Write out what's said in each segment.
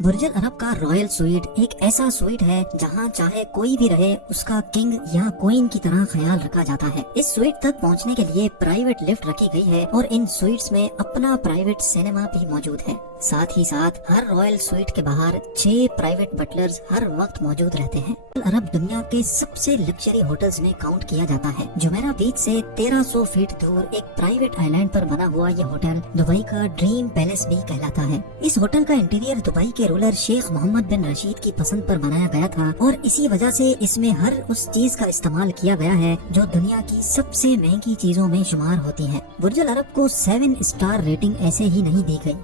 برج العرب کا Royal sweet ایک ایسا سویٹ ہے جہاں چاہے کوئی بھی رہے اس کا کنگ یا کوئن کی طرح خیال رکھا جاتا ہے۔ اس سویٹ تک پہنچنے کے لیے پرائیویٹ لفٹ رکھی گئی ہے اور ان سویٹس میں اپنا پرائیویٹ سینما بھی موجود ہے۔ ساتھ ہی ساتھ ہر رائل سویٹ کے باہر 6 پرائیویٹ بٹلرز ہر وقت موجود رہتے ہیں۔ عرب دنیا کے سب سے لگژری ہوٹلز میں کاؤنٹ کیا جاتا ہے۔ جمیرہ بیچ سے 1300 فیٹ دور ایک پرائیویٹ آئی لینڈ پر بنا ہوا یہ ہوٹل دبئی کا ڈریم پیلس بھی کہلاتا ہے۔ اس ہوٹل کا انٹیریئر دبئی کے رولر شیخ محمد بن رشید کی پسند پر بنایا گیا تھا اور اسی وجہ سے اس میں ہر اس چیز کا استعمال کیا گیا ہے جو دنیا کی سب سے مہنگی چیزوں میں شمار ہوتی ہے۔ برج العرب کو 7 اسٹار ریٹنگ ایسے ہی نہیں دی گئی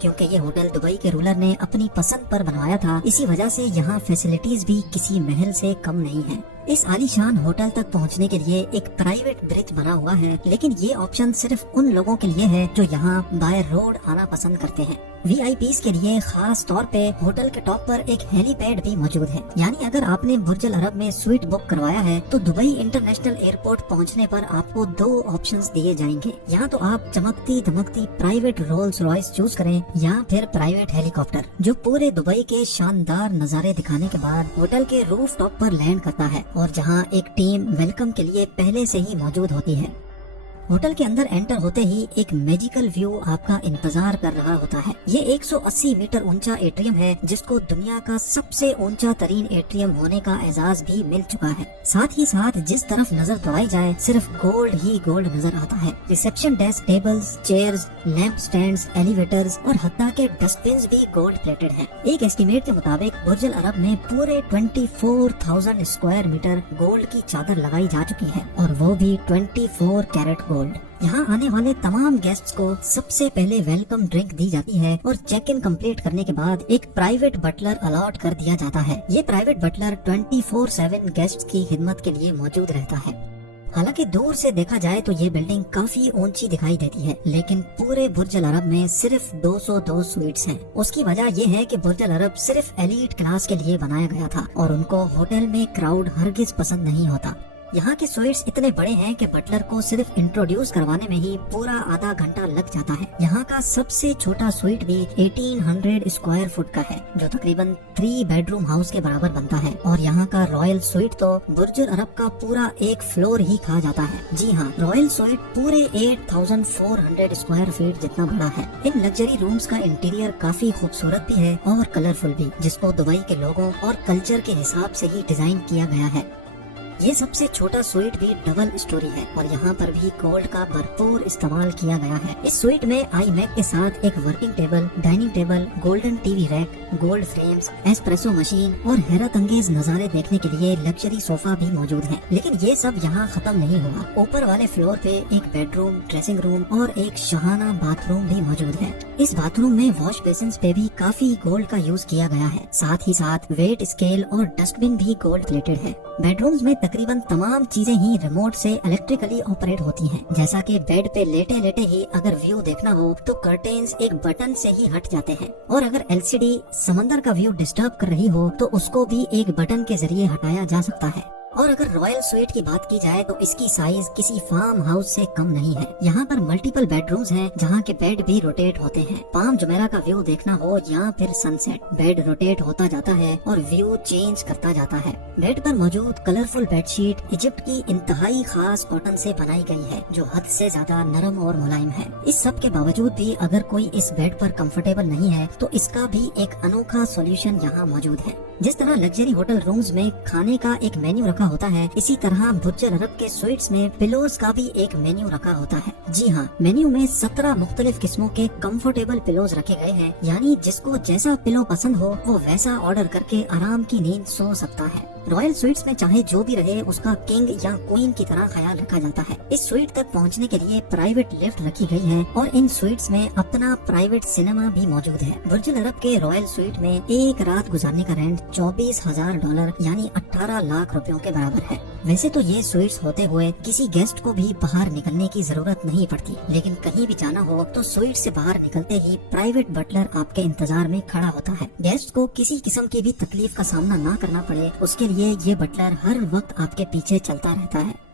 کیونکہ یہ ہوٹل دبئی کے رولر نے اپنی پسند پر بنوایا تھا، اسی وجہ سے یہاں فیسلٹیز بھی کسی محل سے کم نہیں ہیں۔ اس عالی شان ہوٹل تک پہنچنے کے لیے ایک پرائیویٹ برج بنا ہوا ہے، لیکن یہ آپشن صرف ان لوگوں کے لیے ہے جو یہاں بائی روڈ آنا پسند کرتے ہیں۔ وی آئی پیز کے لیے خاص طور پہ ہوٹل کے ٹاپ پر ایک ہیلی پیڈ بھی موجود ہے، یعنی اگر آپ نے برج العرب میں سویٹ بک کروایا ہے تو دبئی انٹرنیشنل ایئرپورٹ پہنچنے پر آپ کو 2 آپشنز دیے جائیں گے، یا تو آپ چمکتی دمکتی پرائیویٹ رولز رائس چوز کریں یا پھر پرائیویٹ ہیلی کاپٹر جو پورے دبئی کے شاندار نظارے دکھانے کے بعد ہوٹل کے روف ٹاپ پر لینڈ کرتا ہے، اور جہاں ایک ٹیم ویلکم کے لیے پہلے سے ہی موجود ہوتی ہے۔ ہوٹل کے اندر انٹر ہوتے ہی ایک میجیکل ویو آپ کا انتظار کر رہا ہوتا ہے۔ یہ 180 میٹر اونچا ایٹریم ہے جس کو دنیا کا سب سے اونچا ترین ایٹریم ہونے کا اعزاز بھی مل چکا ہے۔ ساتھ ہی ساتھ جس طرف نظر دوڑائی جائے صرف گولڈ ہی گولڈ نظر آتا ہے۔ Reception desk, tables, chairs, lamp stands, elevators اور حتیٰ کہ ڈسٹ بنز بھی گولڈ پلیٹڈ ہیں۔ ایک ایسٹیمیٹ کے مطابق برج العرب میں پورے 24,000 اسکوائر میٹر گولڈ کی چادر لگائی جا چکی ہے، اور وہ بھی 24 کیرٹ گولڈ۔ یہاں آنے والے تمام گیسٹس کو سب سے پہلے ویلکم ڈرنک دی جاتی ہے اور چیک ان کمپلیٹ کرنے کے بعد ایک پرائیویٹ بٹلر الاٹ کر دیا جاتا ہے۔ یہ پرائیویٹ بٹلر 24/7 گیسٹس کی خدمت کے لیے موجود رہتا ہے۔ حالانکہ دور سے دیکھا جائے تو یہ بلڈنگ کافی اونچی دکھائی دیتی ہے، لیکن پورے برج العرب میں صرف 202 سویٹس ہیں۔ اس کی وجہ یہ ہے کہ برج العرب صرف ایلیٹ کلاس کے لیے بنایا گیا تھا اور ان کو ہوٹل میں کراؤڈ ہرگز پسند نہیں ہوتا۔ یہاں کے سویٹس اتنے بڑے ہیں کہ بٹلر کو صرف انٹروڈیوس کروانے میں ہی پورا آدھا گھنٹہ لگ جاتا ہے۔ یہاں کا سب سے چھوٹا سویٹ بھی 1800 اسکوائر فٹ کا ہے، جو تقریباً 3 بیڈ روم ہاؤس کے برابر بنتا ہے، اور یہاں کا رائل سویٹ تو برج العرب کا پورا ایک فلور ہی کھا جاتا ہے۔ جی ہاں، رائل سویٹ پورے 8400 اسکوائر فیٹ جتنا بڑا ہے۔ ان لگژری رومز کا انٹیریئر کافی خوبصورت بھی ہے اور کلرفل بھی، جس کو دبئی کے لوگوں اور کلچر کے حساب سے ہی ڈیزائن کیا گیا ہے۔ یہ سب سے چھوٹا سویٹ بھی ڈبل اسٹوری ہے اور یہاں پر بھی گولڈ کا بھرپور استعمال کیا گیا ہے۔ اس سویٹ میں آئی میک کے ساتھ ایک working table, dining table, golden T V rack, gold frames, espresso machine اور حیرت انگیز نظارے دیکھنے کے لیے لگژری صوفہ بھی موجود ہے۔ لیکن یہ سب یہاں ختم نہیں ہوا۔ اوپر والے فلور پہ ایک بیڈ روم، ڈریسنگ روم اور ایک شاہانہ باتھ روم بھی موجود ہے۔ اس باتھ روم میں واش بیسنز پہ بھی کافی گولڈ کا یوز کیا گیا ہے۔ ساتھ ہی ساتھ ویٹ اسکیل اور ڈسٹ بن بھی گولڈ پلیٹڈ ہے۔ بیڈ رومز میں تقریباً تمام چیزیں ہی ریموٹ سے الیکٹریکلی آپریٹ ہوتی ہیں، جیسا کہ بیڈ پہ لیٹے لیٹے ہی اگر ویو دیکھنا ہو تو کرٹینز ایک بٹن سے ہی ہٹ جاتے ہیں، اور اگر LCD سمندر کا ویو ڈسٹرب کر رہی ہو تو اس کو بھی ایک بٹن کے ذریعے ہٹایا جا سکتا ہے۔ اور اگر رائل سویٹ کی بات کی جائے تو اس کی سائز کسی فارم ہاؤس سے کم نہیں ہے۔ یہاں پر ملٹیپل بیڈ رومز ہیں جہاں کے بیڈ بھی روٹیٹ ہوتے ہیں۔ پام جمیرہ کا ویو دیکھنا ہو یا پھر سن سیٹ، بیڈ روٹیٹ ہوتا جاتا ہے اور ویو چینج کرتا جاتا ہے۔ بیڈ پر موجود کلرفل بیڈ شیٹ ایجپٹ کی انتہائی خاص کاٹن سے بنائی گئی ہے جو حد سے زیادہ نرم اور ملائم ہے۔ اس سب کے باوجود بھی اگر کوئی اس بیڈ پر کمفرٹیبل نہیں ہے تو اس کا بھی ایک انوکھا سولوشن یہاں موجود ہے۔ جس طرح لگژری ہوٹل رومز میں کھانے کا ایک مینیو رکھا ہوتا ہے، اسی طرح برج العرب کے سویٹس میں پلوز کا بھی ایک مینیو رکھا ہوتا ہے۔ جی ہاں، مینیو میں 17 مختلف قسموں کے کمفرٹیبل پلوز رکھے گئے ہیں، یعنی جس کو جیسا پلو پسند ہو وہ ویسا آرڈر کر کے آرام کی نیند سو سکتا ہے۔ رائل سویٹس میں چاہے جو بھی رہے اس کا کنگ یا کوئن کی طرح خیال رکھا جاتا ہے۔ اس سویٹ تک پہنچنے کے لیے پرائیویٹ لفٹ رکھی گئی ہے اور ان سویٹس میں اپنا پرائیویٹ سینما بھی موجود ہے۔ برج العرب کے رائل سویٹ میں ایک رات گزارنے کا رینٹ $24,000 یعنی 18 لاکھ روپیوں کے برابر ہے۔ ویسے تو یہ سویٹس ہوتے ہوئے کسی گیسٹ کو بھی باہر نکلنے کی ضرورت نہیں پڑتی، لیکن کہیں بھی جانا ہو تو سویٹ سے باہر نکلتے ہی پرائیویٹ بٹلر آپ کے انتظار میں کھڑا ہوتا ہے۔ گیسٹ کو کسی قسم کی بھی تکلیف کا سامنا نہ کرنا پڑے، اس کے لیے یہ بٹلر ہر وقت آپ کے پیچھے چلتا رہتا ہے۔